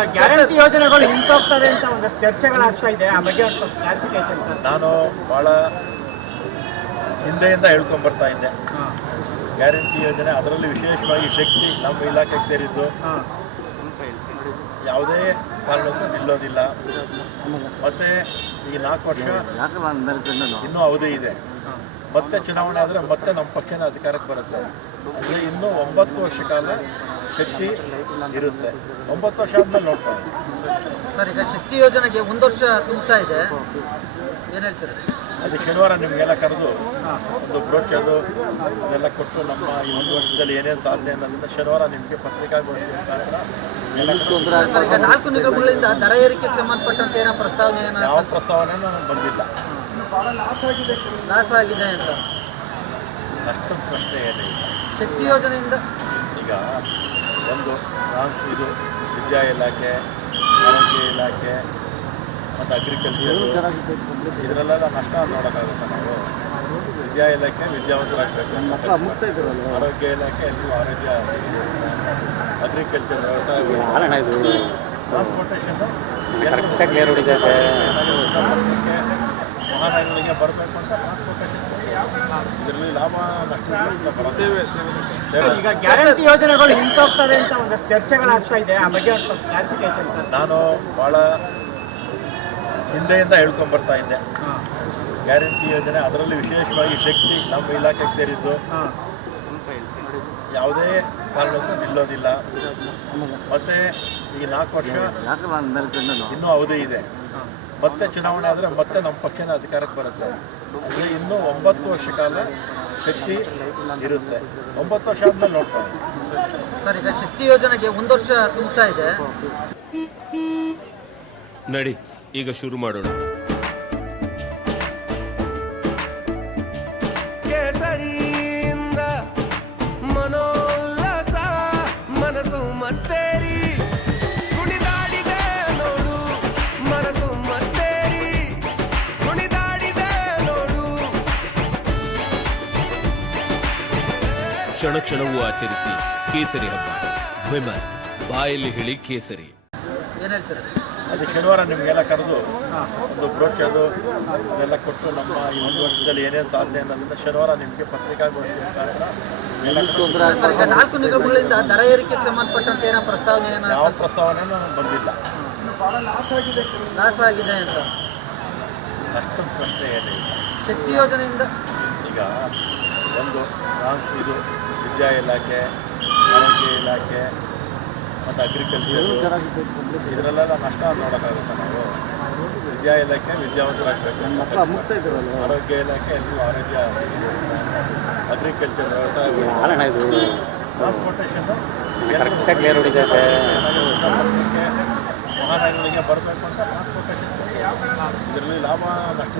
ಈಗ ಗ್ಯಾರಂಟಿ ಯೋಜನೆಗಳು ನಿಂತೋಗ್ತವೆ ಅಂತ ಒಂದಷ್ಟು ಚರ್ಚೆಗಳಾಗ್ತಾ ಇದೆ. ಆ ಬಗ್ಗೆ ಒಂದು ಕ್ಲಾರಿಫಿಕೇಶನ್ ಸರ್. ನಾನು ಭಾಳ ಹಿಂದೆಯಿಂದ ಹೇಳ್ಕೊಂಬರ್ತಾ ಇದ್ದೆ. ಗ್ಯಾರಂಟಿ ಯೋಜನೆ, ಅದರಲ್ಲಿ ವಿಶೇಷವಾಗಿ ಶಕ್ತಿ ನಮ್ಮ ಇಲಾಖೆಗೆ ಸೇರಿದ್ದು, ಯಾವುದೇ ಕಾರಣಕ್ಕೂ ನಿಲ್ಲೋದಿಲ್ಲ. ಮತ್ತು ಈ 4 ವರ್ಷ ಇನ್ನೂ ಅವಧಿ ಇದೆ. ಮತ್ತೆ ಚುನಾವಣೆ ಆದರೆ ಮತ್ತೆ ನಮ್ಮ ಪಕ್ಷನ ಅಧಿಕಾರಕ್ಕೆ ಬರುತ್ತೆ. ಅಂದರೆ ಇನ್ನೂ 9 ವರ್ಷ ಕಾಲ ಶಕ್ತಿ ಇರುತ್ತೆ. 9 ವರ್ಷ ಆದಮೇಲೆ ನೋಡ್ತಾರೆ ಸರ್. ಈಗ ಶಕ್ತಿ ಯೋಜನೆಗೆ 1 ವರ್ಷ ತುಂಬ್ತಾ ಇದೆ, ಏನು ಹೇಳ್ತೀರಾ? ಅದು ಶನಿವಾರ ನಿಮಗೆಲ್ಲ ಕರೆದು ಒಂದು ಬ್ರೋಚರು ಅದೆಲ್ಲ ಕೊಟ್ಟು ನಮ್ಮ ಈ 1 ವರ್ಷದಲ್ಲಿ ಏನೇನು ಸಾಧನೆ ಅನ್ನೋದನ್ನ ಶನಿವಾರ ನಿಮಗೆ ಪತ್ರಿಕಾಗೋಷ್ಠಿ ಮುಖಾಂತರ ಸರ್, ಈಗ 4 ನಿಗಮಗಳಿಂದ ದರ ಏರಿಕೆಗೆ ಸಂಬಂಧಪಟ್ಟಂತೆ ಏನೋ ಪ್ರಸ್ತಾವನೆ ಯಾವ ಪ್ರಸ್ತಾವನೆಯೂ ನನಗೆ ಬಂದಿಲ್ಲ. ಲಾಸ್ ಆಗಿದೆ ಅಂತ ಅಷ್ಟೊಂದು ಪ್ರಶ್ನೆ ಏನಿಲ್ಲ. ಶಕ್ತಿ ಯೋಜನೆಯಿಂದ ಈಗ ಒಂದು ಇದು ವಿದ್ಯಾ ಇಲಾಖೆ, ಆರೋಗ್ಯ ಇಲಾಖೆ ಮತ್ತು ಅಗ್ರಿಕಲ್ಚರ್, ಇದರಲ್ಲೆಲ್ಲ ನಷ್ಟ ನೋಡೋಕ್ಕಾಗುತ್ತೆ. ನಾವು ವಿದ್ಯಾ ಇಲಾಖೆ ವಿದ್ಯಾವಂತರಾಗಬೇಕು, ಆರೋಗ್ಯ ಇಲಾಖೆ ಎಲ್ಲರೂ ಆರೋಗ್ಯ, ಅಗ್ರಿಕಲ್ಚರ್ ವ್ಯವಸಾಯ, ಟ್ರಾನ್ಸ್ಪೋರ್ಟೇಷನ್ನು ಮಹಾನಗರಗಳಿಗೆ ಬರಬೇಕು ಅಂತ ಟ್ರಾನ್ಸ್ಪೋರ್ಟೇಷನ್, ಇದರಲ್ಲಿ ಲಾಭ ನಷ್ಟ ಈಗ ಗ್ಯಾರಂಟಿ ಯೋಜನೆಗಳು ನಿಂತೋಗ್ತವೆ ಅಂತ ಒಂದಷ್ಟು ಚರ್ಚೆಗಳಾಗ್ತಾ ಇದೆ. ಆ ಬಗ್ಗೆ ಒಂದು ಕ್ಲಾರಿಫಿಕೇಶನ್ ಸರ್. ನಾನು ಭಾಳ ಹಿಂದೆಯಿಂದ ಹೇಳ್ಕೊಂಬರ್ತಾ ಇದ್ದೆ. ಗ್ಯಾರಂಟಿ ಯೋಜನೆ, ಅದರಲ್ಲಿ ವಿಶೇಷವಾಗಿ ಶಕ್ತಿ ನಮ್ಮ ಇಲಾಖೆಗೆ ಸೇರಿದ್ದು, ಯಾವುದೇ ಕಾರಣಕ್ಕೂ ನಿಲ್ಲೋದಿಲ್ಲ. ಮತ್ತು ಈ 4 ವರ್ಷ ಇನ್ನೂ ಅವಧಿ ಇದೆ. ಮತ್ತೆ ಚುನಾವಣೆ ಆದರೆ ಮತ್ತೆ ನಮ್ಮ ಪಕ್ಷನ ಅಧಿಕಾರಕ್ಕೆ ಬರುತ್ತೆ. ಅಂದರೆ ಇನ್ನೂ 9 ವರ್ಷ ಕಾಲ ಶಕ್ತಿ ಇರುತ್ತೆ. 9 ವರ್ಷ ಆದಮೇಲೆ ನೋಡ್ತಾರೆ ಸರ್. ಈಗ ಶಕ್ತಿ ಯೋಜನೆಗೆ 1 ವರ್ಷ ತುಂಬ್ತಾ ಇದೆ. ನಡಿ ಈಗ ಶುರು ಮಾಡೋಣ. ಕೇಸರಿಯಿಂದ ಮನೋಲ್ಲಾಸ ಮನಸ್ಸು ಮತ್ತೇರಿ ಕುಣಿದಾಡಿದೆ ನೋಡು, ಮನಸ್ಸು ಮತ್ತೇರಿ ಕುಣಿದಾಡಿದೆ ನೋಡು. ಕ್ಷಣ ಕ್ಷಣವೂ ಆಚರಿಸಿ ಕೇಸರಿ ಹಬ್ಬ. ವಿಮಲ್ ಬಾಯಲ್ಲಿ ಹೇಳಿ ಕೇಸರಿ. ಏನು ಹೇಳ್ತೀರಾ? ಅದು ಶನಿವಾರ ನಿಮಗೆಲ್ಲ ಕರೆದು ಒಂದು ಬ್ರೋಚರು ಅದೆಲ್ಲ ಕೊಟ್ಟು ನಮ್ಮ ಈ 1 ವರ್ಷದಲ್ಲಿ ಏನೇನು ಸಾಧನೆ ಅನ್ನೋದನ್ನ ಶನಿವಾರ ನಿಮಗೆ ಪತ್ರಿಕಾಗೋಷ್ಠಿ ಮುಖಾಂತರ ಸರ್, ಈಗ 4 ನಿಗಮಗಳಿಂದ ದರ ಏರಿಕೆಗೆ ಸಂಬಂಧಪಟ್ಟಂತೆ ಏನೋ ಪ್ರಸ್ತಾವನೆ ಯಾವ ಪ್ರಸ್ತಾವನೆಯೂ ನನಗೆ ಬಂದಿಲ್ಲ. ಲಾಸ್ ಆಗಿದೆ ಅಂತ ಅಷ್ಟೊಂದು ಪ್ರಶ್ನೆ ಏನಿಲ್ಲ. ಶಕ್ತಿ ಯೋಜನೆಯಿಂದ ಈಗ ಒಂದು ಇದು ವಿದ್ಯಾ ಇಲಾಖೆ, ಆರೋಗ್ಯ ಇಲಾಖೆ ಮತ್ತು ಅಗ್ರಿಕಲ್ಚರ್, ಇದರಲ್ಲೆಲ್ಲ ನಷ್ಟ ನೋಡೋಕ್ಕಾಗುತ್ತೆ. ನಾವು ವಿದ್ಯಾ ಇಲಾಖೆ ವಿದ್ಯಾವಂತರಾಗಬೇಕು, ಆರೋಗ್ಯ ಇಲಾಖೆ ಎಲ್ಲರೂ ಆರೋಗ್ಯ, ಅಗ್ರಿಕಲ್ಚರ್ ವ್ಯವಸಾಯ, ಟ್ರಾನ್ಸ್ಪೋರ್ಟೇಷನ್ನು ಮಹಾನಗರಗಳಿಗೆ ಬರಬೇಕು ಅಂತ ಟ್ರಾನ್ಸ್ಪೋರ್ಟೇಷನ್, ಇದರಲ್ಲಿ ಲಾಭ ನಷ್ಟ